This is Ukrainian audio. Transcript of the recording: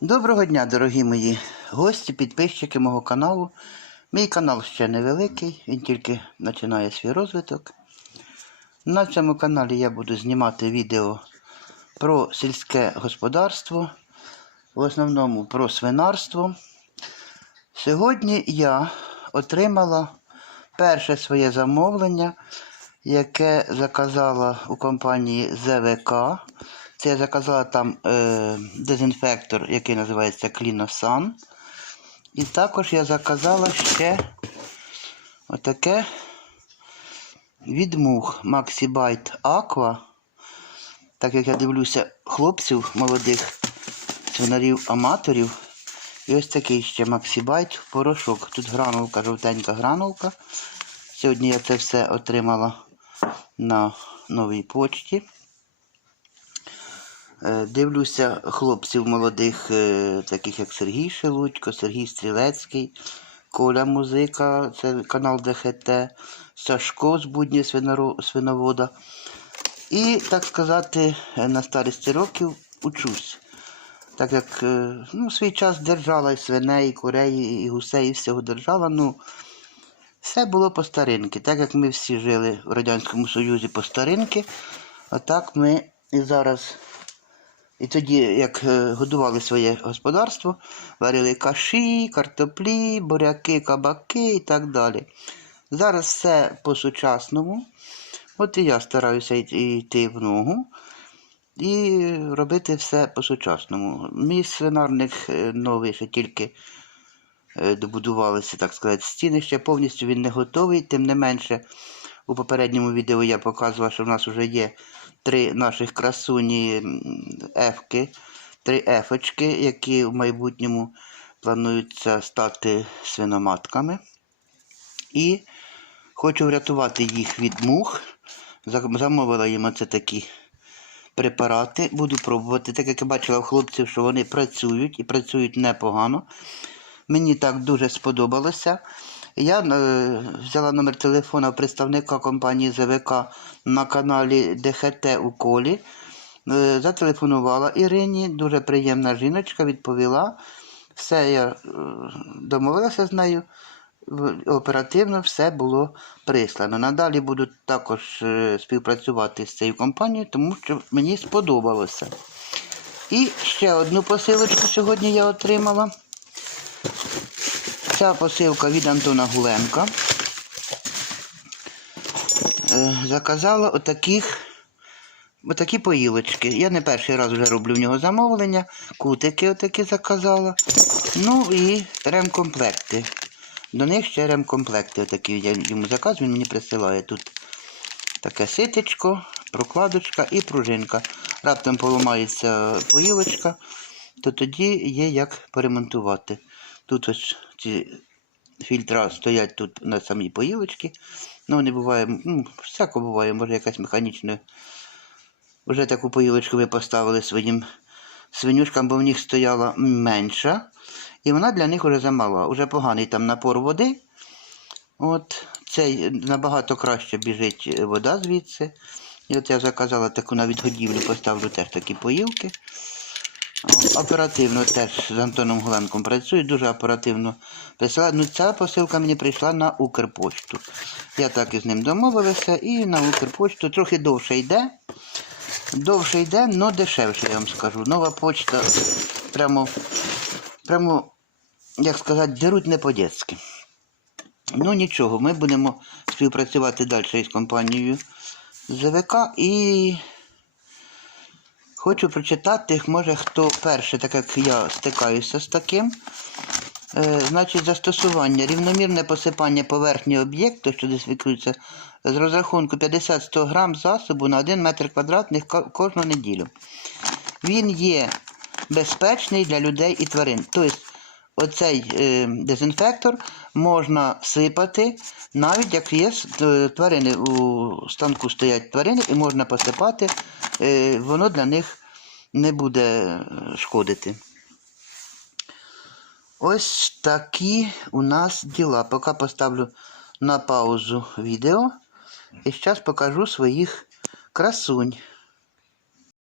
Доброго дня, дорогі мої гості, підписчики мого каналу. Мій канал ще невеликий, він тільки починає свій розвиток. На цьому каналі я буду знімати відео про сільське господарство, в основному про свинарство. Сьогодні я отримала перше своє замовлення, яке заказала у компанії ЗВК. Це я заказала там е, дезінфектор, який називається Кліносан. І також я заказала ще отаке від мух Maxibite Aqua. Так як я дивлюся хлопців молодих свинарів-аматорів. І ось такий ще Maxibite порошок. Тут гранулка, жовтенька гранулка. Сьогодні я це все отримала на новій почті. Е, Дивлюся хлопців молодих, е, таких як Сергій Шелудько, Сергій Стрілецький, Коля Музика, це канал ДХТ, Сашко з будні свиновода. І, так сказати, е, на старості років учусь. Так як ну, свій час держала і свиней, і курей, і гусей, і всього держала. Ну, все було по старинки. Так як ми всі жили в Радянському Союзі по старинки, отак ми і зараз і тоді, як е, годували своє господарство, варили каші, картоплі, буряки, кабаки і так далі. Зараз все по-сучасному. От і я стараюся йти в ногу і робити все по-сучасному. Мій свинарник е, новий ще тільки е, добудувалися, так сказати, стіни ще повністю він не готовий. Тим не менше, у попередньому відео я показував, що в нас вже є три наших красуні ефки, три ефочки, які в майбутньому плануються стати свиноматками. І хочу врятувати їх від мух. Замовила їм оце такі препарати. Буду пробувати. Так як я бачила у хлопців, що вони працюють і працюють непогано. Мені так дуже сподобалося. Я е, взяла номер телефона представника компанії ЗВК на каналі ДХТ у колі. Е, зателефонувала Ірині, дуже приємна жіночка, відповіла. Все, я е, домовилася з нею. Оперативно все було прислано. Надалі буду також е, співпрацювати з цією компанією, тому що мені сподобалося. І ще одну посилочку сьогодні я отримала. Ця посилка від Антона Гуленка. Е, Заказала отаких, отакі поїлочки. Я не перший раз вже роблю в нього замовлення. Кутики отакі заказала. Ну і ремкомплекти. До них ще ремкомплекти отакі. Я йому заказ, він мені присилає тут таке ситечко, прокладочка і пружинка. Раптом поламається поїлочка, то тоді є як поремонтувати. Тут ось ці фільтра стоять тут на самій поїлочці. Ну, не буває, ну, всяко буває, може якась механічна. Вже таку поїлочку ви поставили своїм свинюшкам, бо в них стояла менша. І вона для них вже замала. Уже поганий там напор води. От цей набагато краще біжить вода звідси. І от я заказала таку на відгодівлю, поставлю теж такі поїлки. Оперативно теж з Антоном Гуленком працюю, дуже оперативно присилаю. Ну, ця посилка мені прийшла на Укрпошту. Я так із ним домовилася і на Укрпошту трохи довше йде. Довше йде, але дешевше, я вам скажу. Нова почта прямо, прямо, як сказати, деруть не по-дєцьки. Ну нічого, ми будемо співпрацювати далі із компанією ЗВК і хочу прочитати, може хто перший, так як я стикаюся з таким. Е, значить, застосування, рівномірне посипання поверхні об'єкту, що дезінфікується, з розрахунку 50-100 грам засобу на 1 метр квадратних кожну неділю. Він є безпечний для людей і тварин. Тобто, оцей е, дезінфектор можна сипати, навіть як є е, тварини, у станку стоять тварини, і можна посипати, е, воно для них не буде шкодити. Ось такі у нас діла. Поки поставлю на паузу відео і зараз покажу своїх красунь.